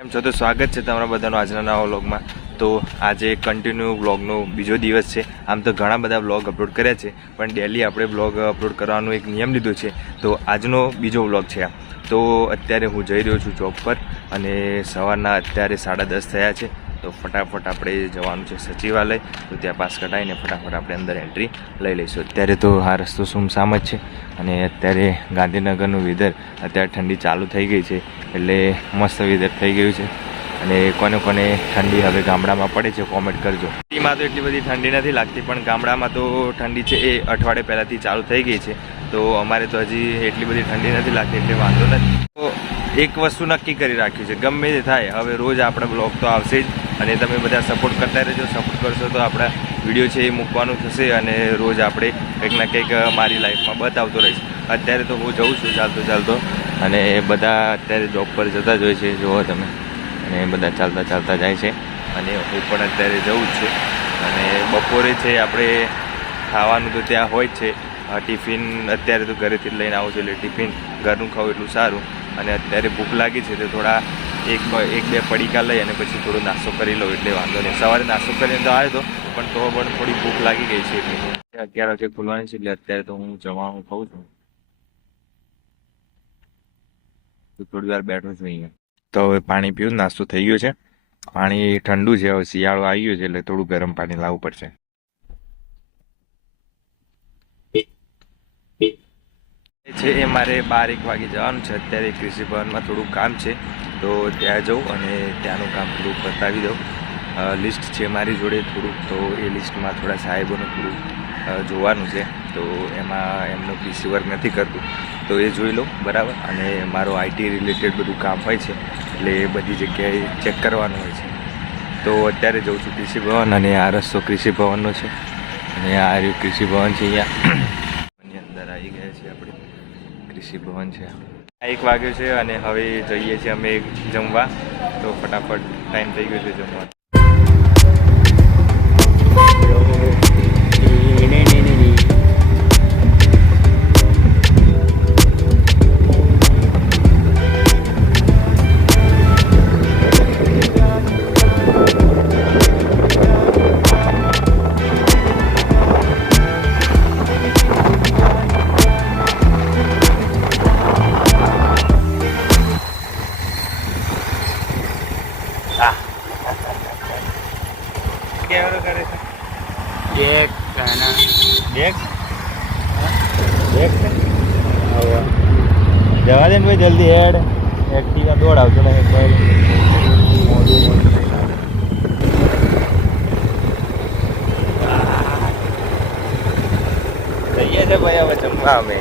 એમ છો તો સ્વાગત છે તમારા બધાનો આજના નવા વ્લોગમાં। તો આજે કન્ટિન્યુ વ્લોગનો બીજો દિવસ છે। આમ તો ઘણા બધા વ્લોગ અપલોડ કર્યા છે, પણ ડેલી આપણે વ્લોગ અપલોડ કરવાનો એક નિયમ લીધો છે, તો આજનો બીજો વ્લોગ છે આ। તો અત્યારે હું જઈ રહ્યો છું જોબ પર અને સવારના અત્યારે 10:30 થયા છે। તો ફટાફટ આપણે જવાનું છે સચિવાલય, તો ત્યાં પાસ કઢાવીને ફટાફટ આપણે અંદર એન્ટ્રી લઈ લઈશું। અત્યારે તો આ રસ્તો સુમસામ જ છે અને અત્યારે ગાંધીનગરનું વેધર અત્યારે ઠંડી ચાલુ થઈ ગઈ છે, એટલે મસ્ત વેધર થઈ ગયું છે। અને કોને કોને ઠંડી હવે ગામડામાં પડે છે કોમેન્ટ કરજો। સિટીમાં તો એટલી બધી ઠંડી નથી લાગતી, પણ ગામડામાં તો ઠંડી છે એ અઠવાડિયે પહેલાંથી ચાલુ થઈ ગઈ છે, તો અમારે તો હજી એટલી બધી ઠંડી નથી લાગતી, એટલે વાંધો નથી। તો એક વસ્તુ નક્કી કરી રાખ્યું છે, ગમે તે થાય હવે રોજ આપણે બ્લોગ તો આવશે જ, અને તમે બધા સપોર્ટ કરતા રહેજો। સપોર્ટ કરશો તો આપણા વિડીયો છે એ મૂકવાનું થશે અને રોજ આપણે કંઈક ના કંઈક મારી લાઈફમાં બતાવતો રહીશ। અત્યારે તો હું જઉં છું ચાલતો અને બધા અત્યારે જોબ પર જતા જ હોય છે, જુઓ તમે, અને બધા ચાલતા જાય છે અને હું પણ અત્યારે જઉં જ છું। અને બપોરે છે આપણે ખાવાનું તો ત્યાં હોય જ છે, ટિફિન અત્યારે તો ઘરેથી જ લઈને આવું છું, એટલે ટિફિન ઘરનું ખાવું એટલું સારું। અને અત્યારે ભૂખ લાગી છે તો થોડા એક બે પડીકા લઈ અને પછી થોડો નાસ્તો કરી લઉં, એટલે વાંધો નહીં। સવારે નાસ્તો કરીને તો આવ્યો હતો, પણ તો પણ થોડી ભૂખ લાગી ગઈ છે, એટલે 11 વાગે ખુલવાની છે, એટલે અત્યારે તો હું જવાનું ખાઉં છું। તો થોડી વાર બેઠો છું અહીંયા। તો હવે પાણી પીવું, નાસ્તો થઈ ગયો છે, પાણી ઠંડુ છે, હવે શિયાળો આવી ગયો છે એટલે થોડું ગરમ પાણી લાવવું પડશે। છે એ મારે 12-1 વાગે જવાનું છે। અત્યારે કૃષિ ભવનમાં થોડું કામ છે, તો ત્યાં જઉં અને ત્યાંનું કામ થોડું બતાવી દઉં। લિસ્ટ છે મારી જોડે થોડુંક, તો એ લિસ્ટમાં થોડા સાહેબોનું થોડું જોવાનું છે, તો એમાં એમનું પીસી વર્ક નથી કરતું, તો એ જોઈ લઉં બરાબર। અને મારું આઈટી રિલેટેડ બધું કામ હોય છે, એટલે એ બધી જગ્યાએ ચેક કરવાનું હોય છે। તો અત્યારે જઉં છું કૃષિ ભવન, અને આ રસ્તો કૃષિ ભવનનો છે, અને આ રહ્યું કૃષિ ભવન છે। અહીંયા અંદર આવી ગયા છીએ આપણે, કૃષિ ભવન છે। 1 વાગ્યો છે અને હવે જઈએ છીએ અમે જમવા, તો ફટાફટ ટાઈમ થઈ ગયો છે જમવા। કેવરો કરે છે બેગ બેગ જવા દે ને ભાઈ, જલ્દી હેડ, એક્ટિવા દોડાવતો ને જઈએ છે ભાઈ હવે જમવા અમે।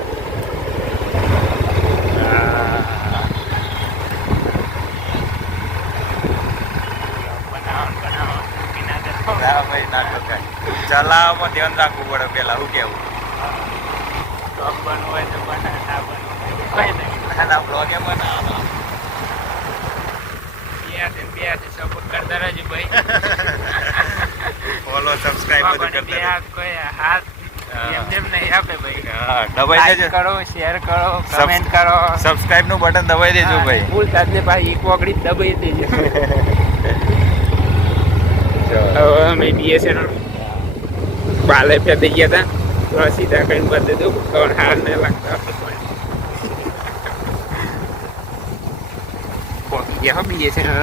ચલાવવામાં ધ્યાન રાખવું પડે પેલા, શું કેવું? બનવું હોય તો બનાવે, ના બનવું કઈ નહીં, ના બ્લોગે બનાવો, સપોર્ટ કરતા રહેજો ભાઈ। ફોલો સબસ્ક્રાઇબ બધું કરતા કોઈ હાથ એમ નહીં આપે ભાઈ। હા, દબાઈ દેજો, કરો, શેર કરો, કમેન્ટ કરો, સબસ્ક્રાઇબ નું બટન દબાઈ દેજો ભાઈ। ફૂલ સાથે ભાઈ એક વગડી દબાઈ દેજો। હવે અમે બીએસએનએલ પાલે પે દઈ ગયા હતા, તો સીધા કઈ બદલે દો, કોણ હાર ને લાગતા પહોંચી ગયા બીએસએનએલ।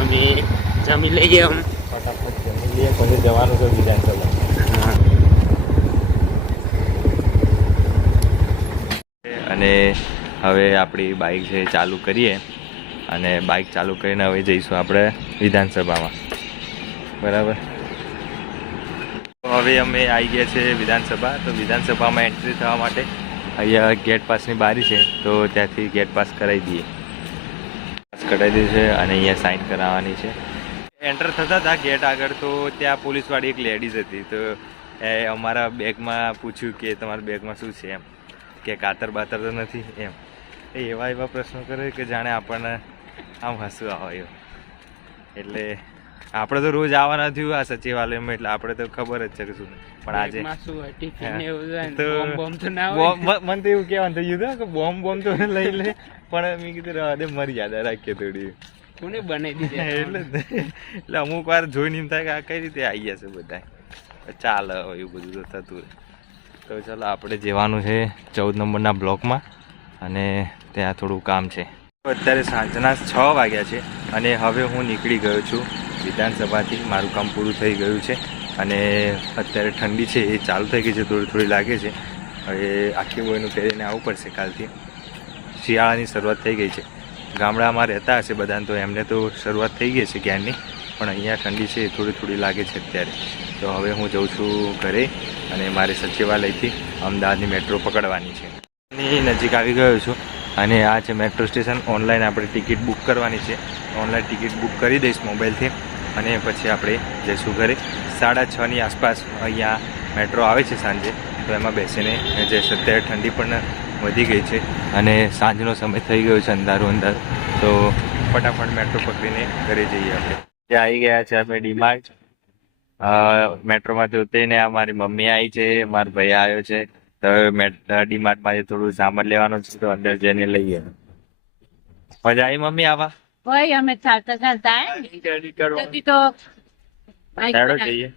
અમે જમી લઈએ, અમે ફટાફટ જમી લઈએ, પછી જવાનું છે વિધાનસભા। અને હવે આપણી બાઇક છે ચાલુ કરીએ, અને બાઇક ચાલુ કરીને હવે જઈશું આપણે વિધાનસભામાં, બરાબર। હવે અમે આવી ગયા છે વિધાનસભા। તો વિધાનસભામાં એન્ટ્રી થવા માટે અહીંયા ગેટ પાસની બારી છે, તો ત્યાંથી ગેટ પાસ કરાવી દઈએ। પાસ કઢાવી દીધું છે અને અહીંયા સાઇન કરાવવાની છે। એન્ટર થતા હતા ગેટ આગળ, તો ત્યાં પોલીસવાળી એક લેડીઝ હતી, તો એ અમારા બેગમાં પૂછ્યું કે તમારા બેગમાં શું છે એમ, કે કાતર બાતર તો નથી એમ। એવા પ્રશ્નો કરે કે જાણે આપણને આમ હસવું આવે, એટલે આપણે તો રોજ આવવાના થયું આ સચિવાલયમાં, એટલે આપણે તો ખબર જ છે કે શું, પણ આજે મને તો એવું કહેવાનું થયું હતું કે બોમ્બ તો લઈ લે, પણ મેં કીધું દે મર્યાદા રાખીએ થોડી, કોને બનાવી દીધી એટલે અમુક વાર જોઈને એમ થાય કે આ કઈ રીતે આવી જશે બધા. ચાલે એવું બધું તો થતું હોય. તો ચાલો આપણે જવાનું છે 14 નંબરના બ્લોકમાં અને ત્યાં થોડું કામ છે. અત્યારે સાંજના 6 વાગ્યા છે અને હવે હું નીકળી ગયો છું વિધાનસભાથી. મારું કામ પૂરું થઈ ગયું છે અને અત્યારે ઠંડી છે એ ચાલુ થઈ ગઈ છે, થોડી થોડી લાગે છે. હવે આખી મોયનું પહેરીને આવવું પડશે કાલથી. શિયાળાની શરૂઆત થઈ ગઈ છે. ગામડામાં રહેતા હશે બધાને તો એમને તો શરૂઆત થઈ ગઈ છે ક્યારની, પણ અહીંયા ઠંડી છે થોડી થોડી લાગે છે અત્યારે. તો હવે હું જઉં છું ઘરે અને મારે સચિવાલયથી અમદાવાદની મેટ્રો પકડવાની છે. ની નજીક આવી ગયો છું અને આ છે મેટ્રો સ્ટેશન. ઓનલાઈન આપણે ટિકિટ બુક કરવાની છે. ઓનલાઈન ટિકિટ બુક કરી દઈશ મોબાઈલથી અને પછી આપણે જઈશું ઘરે. 6:30ની આસપાસ અહીંયા મેટ્રો આવે છે સાંજે, તો એમાં બેસીને જઈશ. અત્યારે ઠંડી પણ વધી ગઈ છે અને સાંજનો સમય થઈ ગયો છે, અંધારું અંધારું. તો ફટાફટ મેટ્રો પકડીને ઘરે જઈએ આપણે. ત્યાં આવી ગયા છે આપણે ડીમાર્ટ. મેટ્રોમાંથી ઉતરીને આ મારી મમ્મી આવી છે, મારો ભાઈ આવ્યો છે. તો ડીમાર્ટમાંથી થોડું સામાન લેવાનું છે, તો અંદર જઈને લઈએ. મજા આવી મમ્મી આવા? ભાઈ અમે ચાલતા ચાલતા જઈએ